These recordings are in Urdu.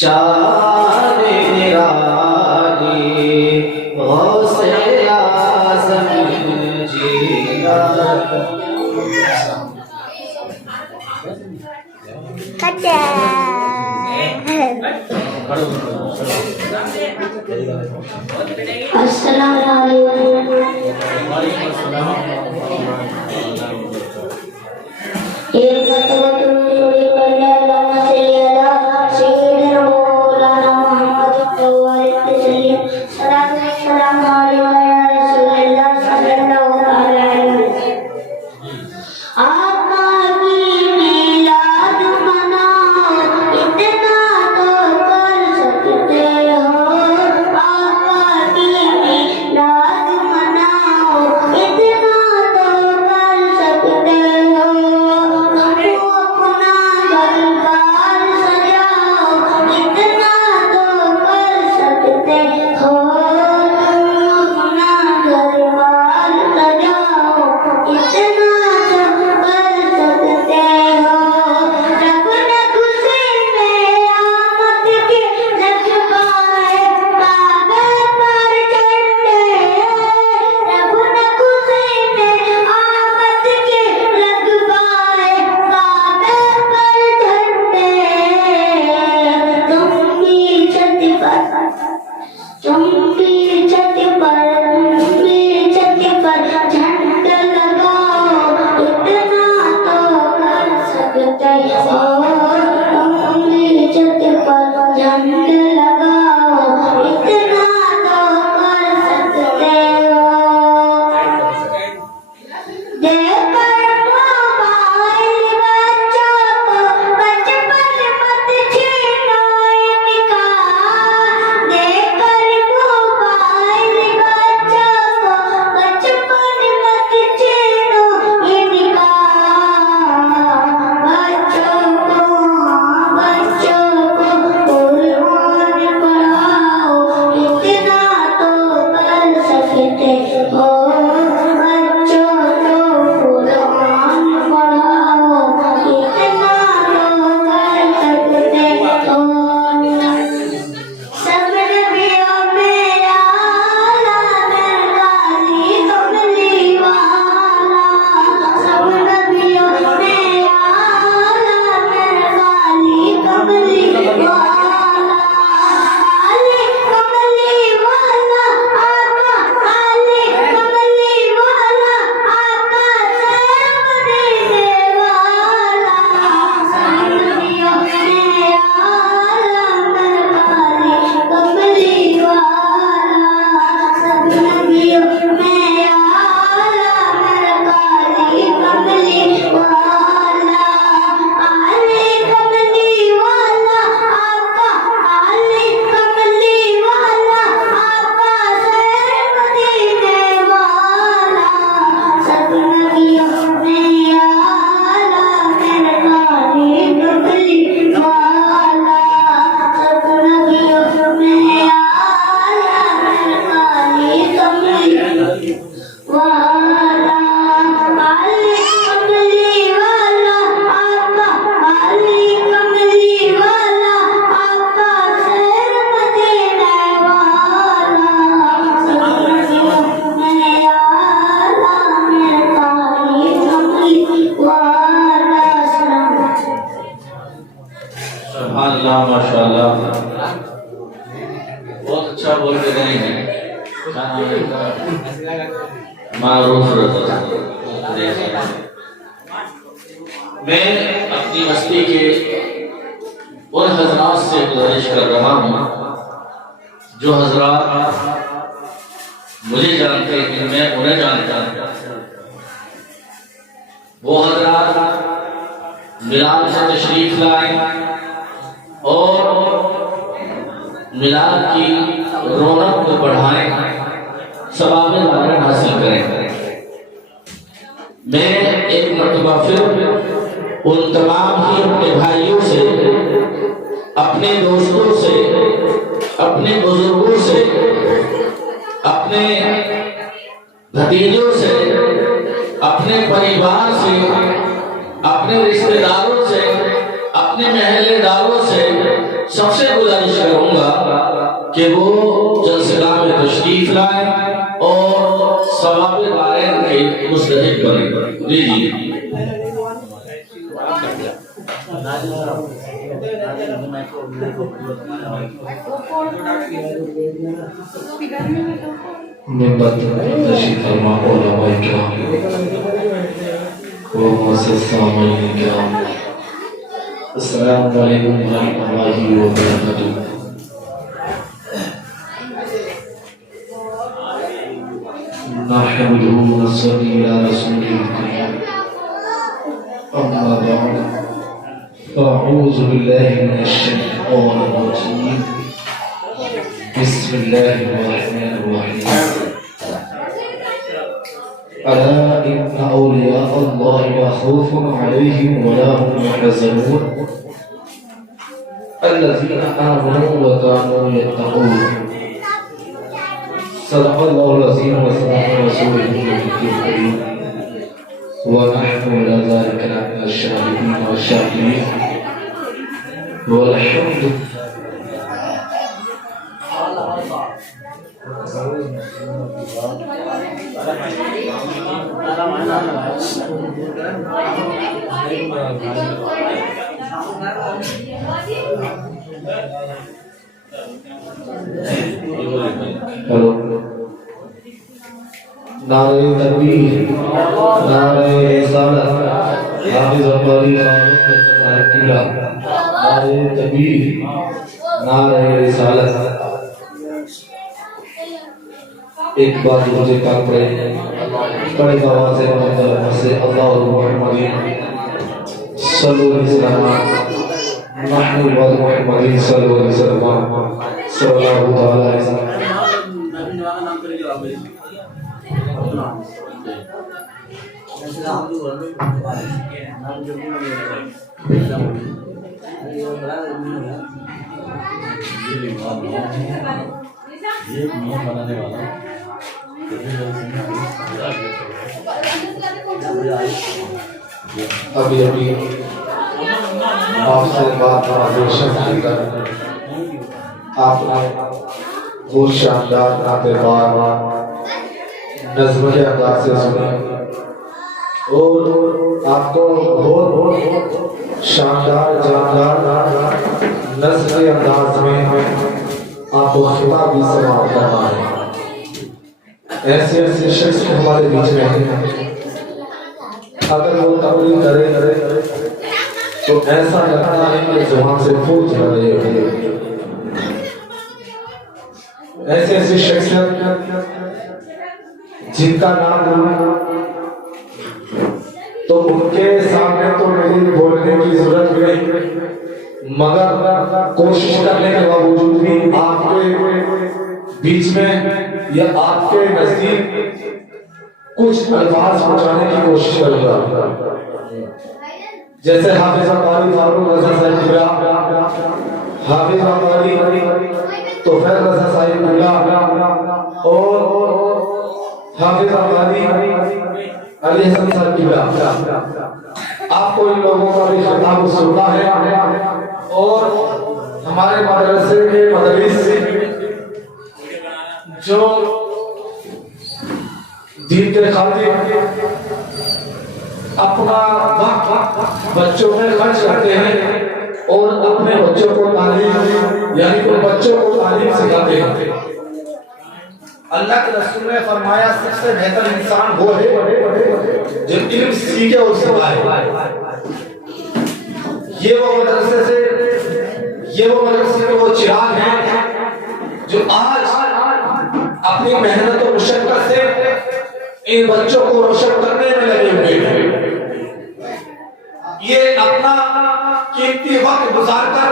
شان نرالی غوث اعظم جیلانی. السلام علیکم. ایک مرتبہ تم ماشاءاللہ بہت اچھا بول کے گئے ہیں. معروف رضا. میں اپنی بستی کے ان حضرات سے گزارش کر رہا ہوں جو حضرات مجھے جانتے ہیں میں انہیں جانتا ہوں. وہ حضرات میلاد سے تشریف لائیں اور میلاد کی رونق کو بڑھائیں, ثواب دارین حاصل کریں. میں ایک مرتبہ پھر ان تمام ہی اپنے بھائیوں سے, اپنے دوستوں سے, اپنے بزرگوں سے, اپنے بھتیجوں سے, اپنے پریوار سے, اپنے رشتہ داروں سے, اپنے محلے داروں سے سب سے گزارش کروں گا کہ وہ جلسہ میں تشریف لائیں اور ثواب دارین کے مستحق بنیں. جی جی ممبر تشریف فرما علماء کرام و معزز سامعین کرام, السلام علیکم ورحمۃ اللہ وبرکاتہ. نحمده ونصلي على رسوله الكريم, أما بعد فأعوذ بالله من الشيطان الرجيم, بسم الله الرحمن الرحيم. ألا إن أولياء الله لا خوف عليهم ولا هم يحزنون الذين آمنوا وكانوا يتقون. صدق الله العظيم وصدق رسوله النبي الكريم ونحن على ذلك من الشاهدين والشاكرين والحمد ہلو. نعرہ تکبیر, نعرہ رسالت, حافظ الباری قبلہ, نعرہ تکبیر, نعرہ رسالت. ایک بات مجھے کہا پڑے بڑے آواز سے اللہ محمد صلی اللہ علیہ وسلم, نحن محمد صلی اللہ علیہ وسلم صلی اللہ علیہ وسلم. ابھی آپ سے بات آپ نے بہت شاندار نعتِ بار نظم کے انداز سے سنی اور آپ کو بہت شاندار جاندار نظم کے انداز میں آپ کو خطاب بھی سماعت کرنا ہے. ایسے شخص ہمارے بیچ میں ہیں, اگر وہ تقریر کرے تو ایسا لگتا ہے کہ زبان سے پھول جا رہے ہیں. ایسے شخصیت جن کا نام تو ان کے سامنے تو نہیں بولنے کی ضرورت نہیں, مگر کوشش کرنے کے باوجود بھی آپ کے بیچ میں یا آپ کے نزدیک کچھ الفاظ پہنچانے کی کوشش کروں گا. جیسے حافظ قاری فاروق رضا صاحب قبلہ, حافظ قاری توفیق رضا صاحب قبلہ اور حافظ قاری علی حسن صاحب قبلہ, آپ کو ان لوگوں کا بھی خطاب سننا ہے. اور ہمارے مدرسے کے مدرس جو دین کے خاطر اپنا وقت بچوں میں خرچ کرتے ہیں, اور اپنے بچوں کو تعلیم یعنی کہ بچوں کو تعلیم سکھاتے ہیں. اللہ کے رسول نے فرمایا سب سے بہتر انسان وہ ہے جو علم سیکھے اور سکھائے. یہ وہ مدرسے کے وہ چراغ ہیں جو آج اپنی محنت و مشقت سے ان بچوں کو روشن کرنے میں لگے ہوئے ہیں. یہ اپنا قیمتی وقت گزار کر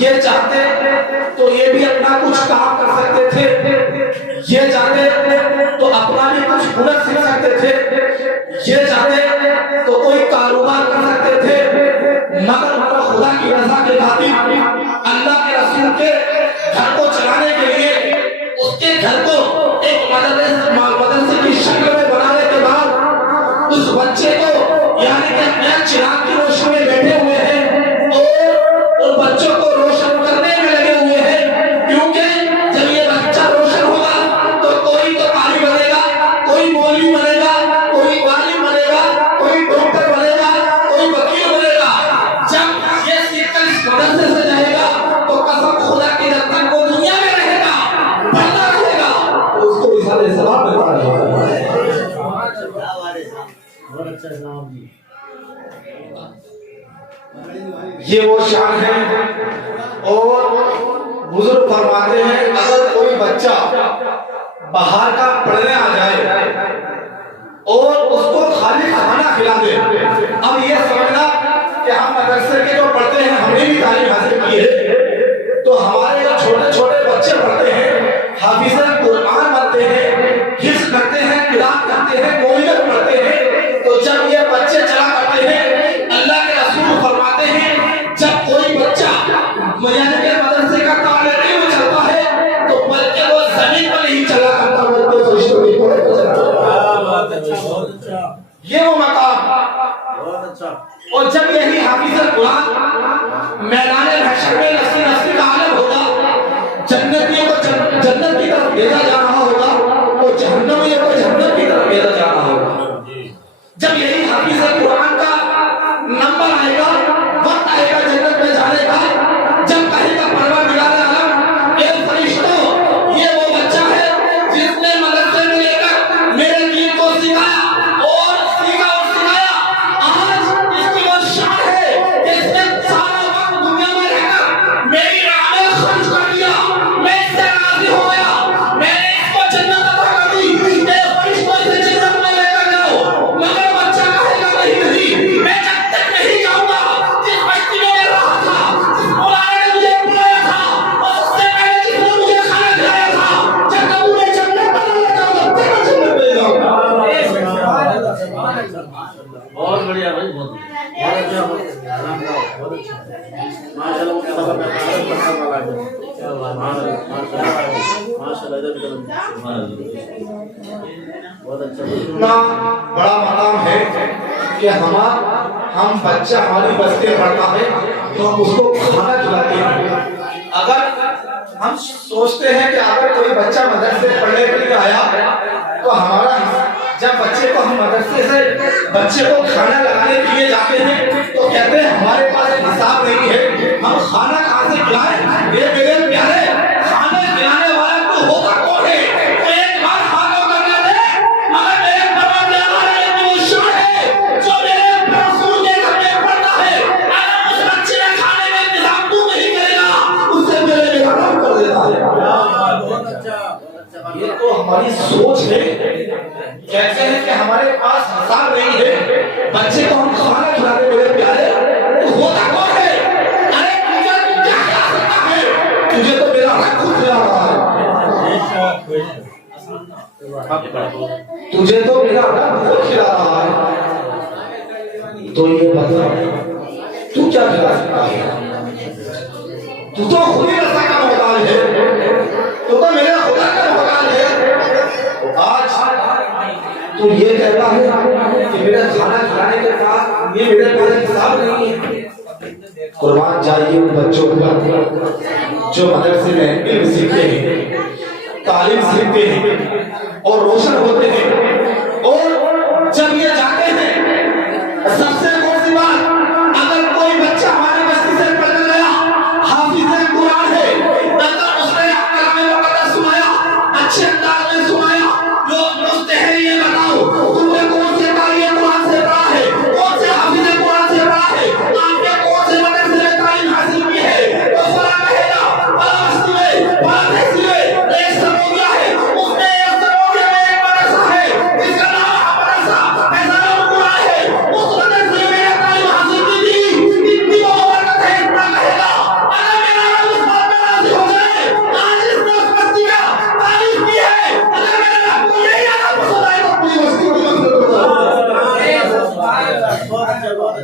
یہ چاہتے تو یہ بھی اپنا کچھ کام کر سکتے تھے, یہ چاہتے تو اپنا بھی کچھ ہنر سیکھ سکتے تھے, یہ چاہتے تو کوئی کاروبار کر سکتے تھے, مگر خدا کی رضا کے خاطر اللہ کے رسول کے گھر کو چلانے کے لیے اس کے گھر کو ایک مدرسے کی شکل میں بنانے کے بعد اس بچے کو یعنی کہ اپنے چراغ کی روشنی میں بیٹھے ہوئے ہیں اور ان بچوں کو روشن کرنے میں لگے ہوئے ہیں, کیونکہ جب یہ بچہ روشن ہوگا تو کوئی تو قاری بنے گا, کوئی مولوی بنے گا, کوئی عالم بنے گا, کوئی ڈاکٹر بنے گا, کوئی وکیل بنے گا. جب یہ سیکھ کر اس مدرسے سے جائے گا تو قسم خدا کی جب تک وہ دنیا میں رہے گا پڑھتا رہے گا تو اس کو رسالہ ثواب ملتا رہے گا. یہ وہ شان ہے. اور بزرگ فرماتے ہیں اگر کوئی بچہ باہر کا پڑھنے آ جائے اور اس کو خالی کھانا کھلا دے, اب یہ سمجھنا کہ ہم مدرسے کے جو پڑھتے ہیں ہم نے بھی تعلیم حاصل کی ہے, تو ہمارے جو چھوٹے چھوٹے بچے پڑھتے ہیں حافظ قرآن بنتے ہیں, حفظ کرتے ہیں, قرات کرتے ہیں, موعظہ پڑھتے ہیں, تو جب یہ بچے چلا کرتے ہیں اللہ کے رسول فرماتے ہیں جب کوئی بچہ مدرسے کا طالب علم چلتا ہے تو بلکہ وہ زمین پر ہی چلا کرتا بلکہ فرشتوں کی طرح چلتا. یہ وہ مقام. اور جب یہی حافظ قرآن میدان محشر میں نسل کا عالم ہوگا, جنتیوں کو جنت کی طرف بھیجا جا رہا ہوگا اور جہنمیوں کو جہنم کی طرف بھیجا جا رہا ہوگا. جب یہی حافظ قرآن کا نمبر آئے گا, وقت آئے گا جنت میں جانے کا, جب کہیں کا پروردگار عالم اے فرشتوں یہ وہ بچہ ہے جس نے مدرسے میں لے کر میرے دین کو سکھایا اور سکھایا, آج اس کی وہ شان ہے کہ اس نے سارا وقت دنیا میں رہ کر میری راہ میں خرچ کر دیا, میں اس سے راضی ہو گیا, میں نے اس کو جنت عطا کر دی, اے فرشتوں اسے جنت میں لے کر جاؤ. مگر بچہ کہے گا نہیں, میں جب تک نہیں جاؤں گا جس بستی میں میں رہا تھا, جس مولانا نے مجھے پڑھایا تھا اور اس سے پہلے جس نے مجھے کھانا کھلایا تھا, جب تک مجھے جنت میں نہ لے جاؤں گا تب تک جنت میں جاؤں گا. بہت بڑھیا بھائی, بہت اتنا بڑا مقام ہے کہ ہم بچہ ہماری بستی پڑھتا ہے تو ہم اس کو کھانا کھلاتے ہیں. اگر ہم سوچتے ہیں کہ اگر کوئی بچہ مدرسے پڑھنے کے لیے آیا تو ہمارا جب بچے کو ہم مدرسے سے بچے کو کھانا لگانے کے لیے جاتے ہیں تو کہتے ہیں ہمارے پاس حساب نہیں ہے, ہم کھانا کہاں سے کھلائیں. یہ میرے پیارے کھانا کھلانے والا تو ہوتا کون ہے, تو ایک بار کھانا کرنے دے. مگر میرے پروردگار عالم وہ شان ہے جو میرے رسول کے گھر میں پڑھتا ہے, اگر اس بچے نے کھانے میں انتظام تو نہیں کرے گا اس سے میرے لیے حرام کر دیتا ہے. یہ تو ہماری سوچ ہے. کہتے ہیں کہ ہمارے پاس حساب نہیں ہے, بچے کو ہم کھانا کھلاتے میرے پیارے, تو ہوتا کون ہے. ارے تجھے کیا کھلا سکتا ہے, تجھے تو میرا رب خود کھلا رہا ہے, تجھے تو میرا رب خود کھلا رہا ہے. تو یہ بتا تو کیا کھلا سکتا ہے, تو خود ہی رضا کا محتاج ہے, تو میرے خدا کا محتاج ہے. آج تو یہ کہتا ہے کہ میرا کھانا کھلانے کے بعد یہ میرے پاس حساب نہیں ہے. قربان جائیے ان بچوں کو جو مدرسے میں علم سیکھتے ہیں, تعلیم سیکھتے ہیں اور روشن ہوتے ہیں, اور جب یہ جاتے ہیں سب سے بڑی بات, اگر کوئی بچہ ہمارے بستی سے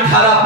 18